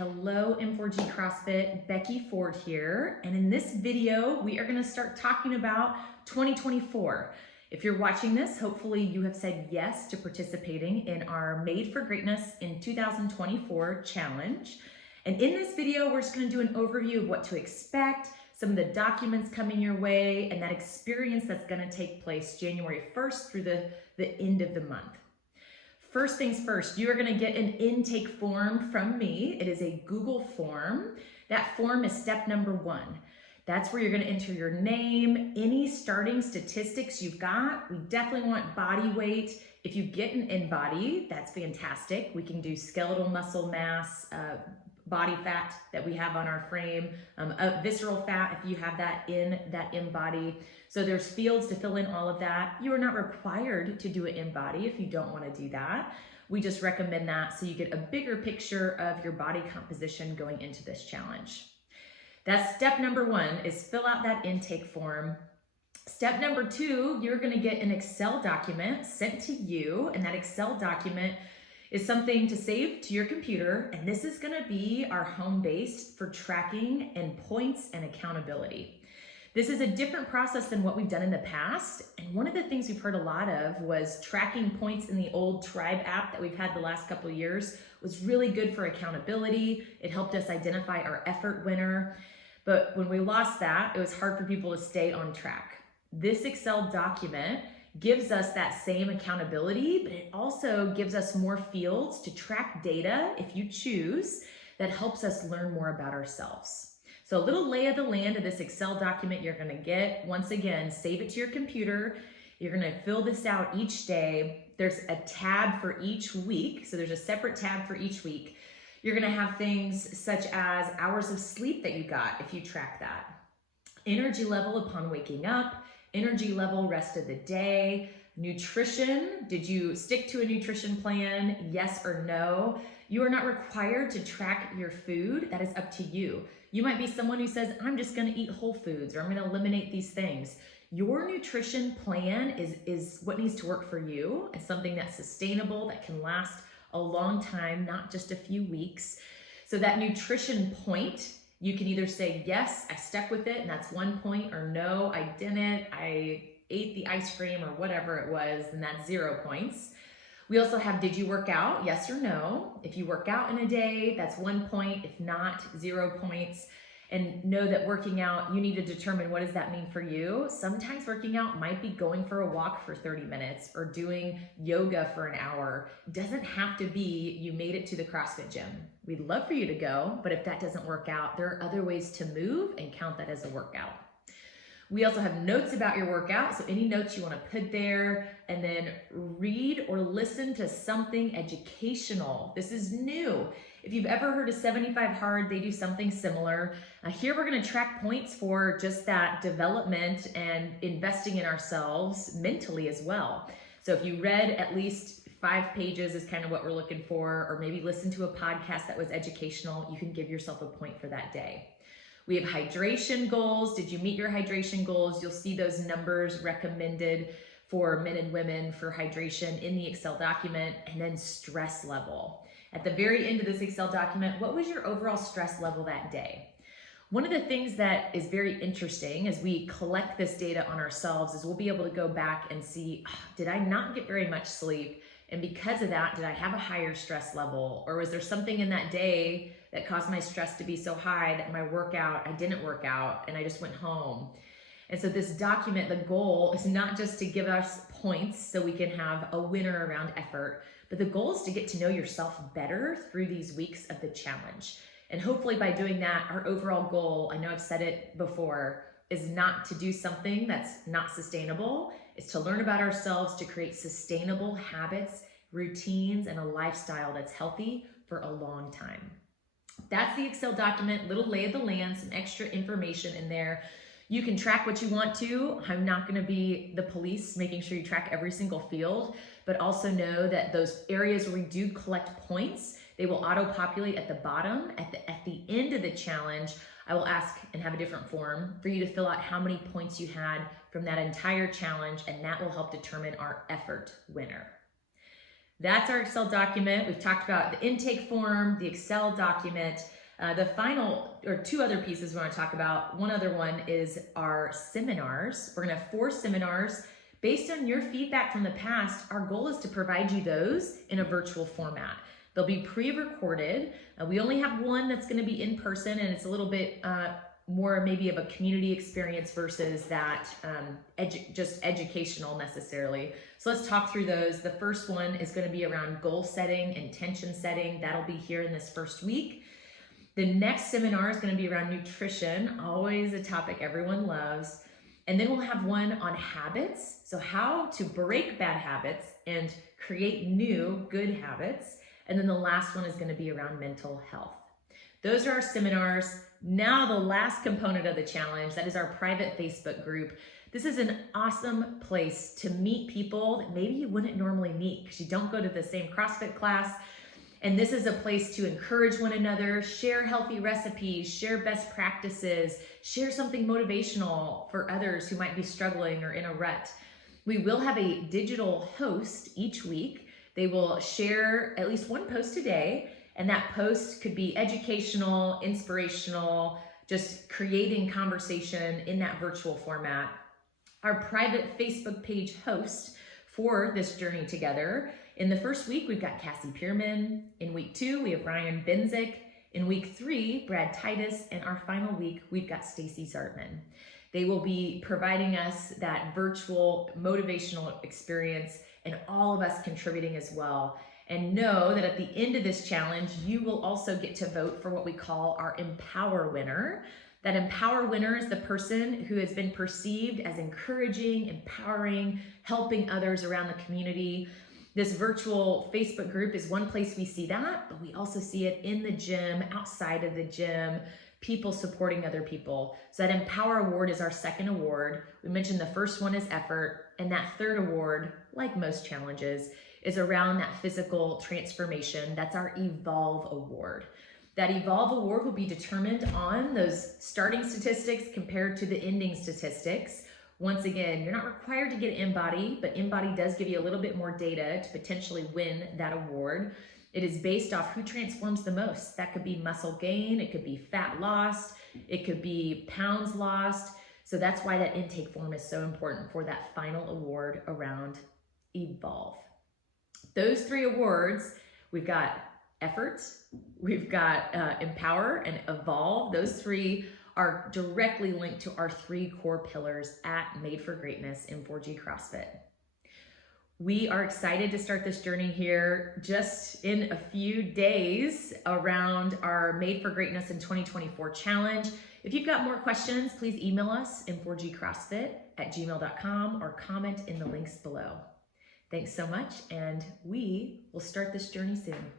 Hello M4G CrossFit, Becky Ford here. And in this video, we are gonna start talking about 2024. If you're watching this, hopefully you have said yes to participating in our Made for Greatness in 2024 challenge. And in this video, we're just gonna do an overview of what to expect, some of the documents coming your way, and that experience that's gonna take place January 1st through the end of the month. First things first, you are gonna get an intake form from me. It is a Google form. That form is step number 1. That's where you're gonna enter your name, any starting statistics you've got. We definitely want body weight. If you get an InBody, that's fantastic. We can do skeletal muscle mass, body fat that we have on our frame, visceral fat if you have that in that InBody. So there's fields to fill in all of that. You are not required to do an InBody if you don't want to do that. We just recommend that so you get a bigger picture of your body composition going into this challenge. That's step number 1, is fill out that intake form. Step number 2, you're going to get an Excel document sent to you, and that Excel document is something to save to your computer, and this is gonna be our home base for tracking and points and accountability. This is a different process than what we've done in the past, and one of the things we've heard a lot of was tracking points in the old Tribe app that we've had the last couple of years was really good for accountability. It helped us identify our effort winner, but when we lost that, it was hard for people to stay on track. This Excel document gives us that same accountability, but it also gives us more fields to track data, if you choose, that helps us learn more about ourselves. So a little lay of the land of this Excel document you're gonna get. Once again, save it to your computer. You're gonna fill this out each day. There's a tab for each week, so there's a separate tab for each week. You're gonna have things such as hours of sleep that you got, if you track that. Energy level upon waking up, energy level rest of the day, nutrition. Did you stick to a nutrition plan? Yes or no? You are not required to track your food. That is up to you. You might be someone who says, I'm just gonna eat whole foods, or I'm gonna eliminate these things. Your nutrition plan is what needs to work for you. It's something that's sustainable, that can last a long time, not just a few weeks. So that nutrition point, you can either say, yes, I stuck with it, and that's 1 point, or no, I didn't, I ate the ice cream, or whatever it was, and that's 0 points. We also have, did you work out? Yes or no. If you work out in a day, that's 1 point. If not, 0 points. And know that working out, you need to determine what does that mean for you. Sometimes working out might be going for a walk for 30 minutes or doing yoga for an hour. It doesn't have to be you made it to the CrossFit gym. We'd love for you to go, but if that doesn't work out, there are other ways to move and count that as a workout. We also have notes about your workout, so any notes you want to put there, and then read or listen to something educational. This is new. If you've ever heard of 75 Hard, they do something similar. Here we're going to track points for just that development and investing in ourselves mentally as well. So if you read at least 5 pages is kind of what we're looking for, or maybe listen to a podcast that was educational, you can give yourself a point for that day. We have hydration goals. Did you meet your hydration goals? You'll see those numbers recommended for men and women for hydration in the Excel document, and then stress level. At the very end of this Excel document, what was your overall stress level that day? One of the things that is very interesting as we collect this data on ourselves is we'll be able to go back and see, did I not get very much sleep? And because of that, did I have a higher stress level? Or was there something in that day that caused my stress to be so high that my workout, I didn't work out and I just went home? And so this document, the goal is not just to give us points so we can have a winner around effort, but the goal is to get to know yourself better through these weeks of the challenge. And hopefully by doing that, our overall goal, I know I've said it before, is not to do something that's not sustainable. It's to learn about ourselves, to create sustainable habits, routines, and a lifestyle that's healthy for a long time. That's the Excel document, little lay of the land, some extra information in there. You can track what you want to. I'm not gonna be the police making sure you track every single field, but also know that those areas where we do collect points, they will auto-populate at the bottom. At the end of the challenge, I will ask and have a different form for you to fill out how many points you had from that entire challenge, and that will help determine our effort winner. That's our Excel document. We've talked about the intake form, the Excel document. The final, or two other pieces we want to talk about. One other one is our seminars. We're going to have 4 seminars. Based on your feedback from the past, our goal is to provide you those in a virtual format. They'll be pre-recorded. We only have one that's going to be in person, and it's a little bit more maybe of a community experience versus that just educational necessarily. So let's talk through those. The first one is going to be around goal setting, intention setting. That'll be here in this first week. The next seminar is going to be around nutrition, always a topic everyone loves. And then we'll have one on habits. So how to break bad habits and create new good habits. And then the last one is going to be around mental health. Those are our seminars. Now the last component of the challenge, that is our private Facebook group. This is an awesome place to meet people that maybe you wouldn't normally meet because you don't go to the same CrossFit class. And this is a place to encourage one another, share healthy recipes, share best practices, share something motivational for others who might be struggling or in a rut. We will have a digital host each week. They will share at least one post a day, and that post could be educational, inspirational, just creating conversation in that virtual format. Our private Facebook page host for this journey together. In the first week, we've got Cassie Pierman. In week 2, we have Ryan Benzik. In week 3, Brad Titus. And our final week, we've got Stacy Zartman. They will be providing us that virtual motivational experience and all of us contributing as well. And know that at the end of this challenge, you will also get to vote for what we call our Empower winner. That Empower winner is the person who has been perceived as encouraging, empowering, helping others around the community. This virtual Facebook group is one place we see that, but we also see it in the gym, outside of the gym, people supporting other people. So that Empower Award is our second award. We mentioned the first one is effort, and that third award, like most challenges, is around that physical transformation. That's our Evolve Award. That Evolve Award will be determined on those starting statistics compared to the ending statistics. Once again, you're not required to get InBody, but InBody does give you a little bit more data to potentially win that award. It is based off who transforms the most. That could be muscle gain, it could be fat lost, it could be pounds lost. So that's why that intake form is so important for that final award around Evolve. Those 3 awards, we've got effort, we've got Empower and Evolve. Those 3 are directly linked to our 3 core pillars at Made for Greatness in 4G CrossFit. We are excited to start this journey here just in a few days around our Made for Greatness in 2024 challenge. If you've got more questions, please email us in 4gcrossfit@gmail.com or comment in the links below. Thanks so much, and we will start this journey soon.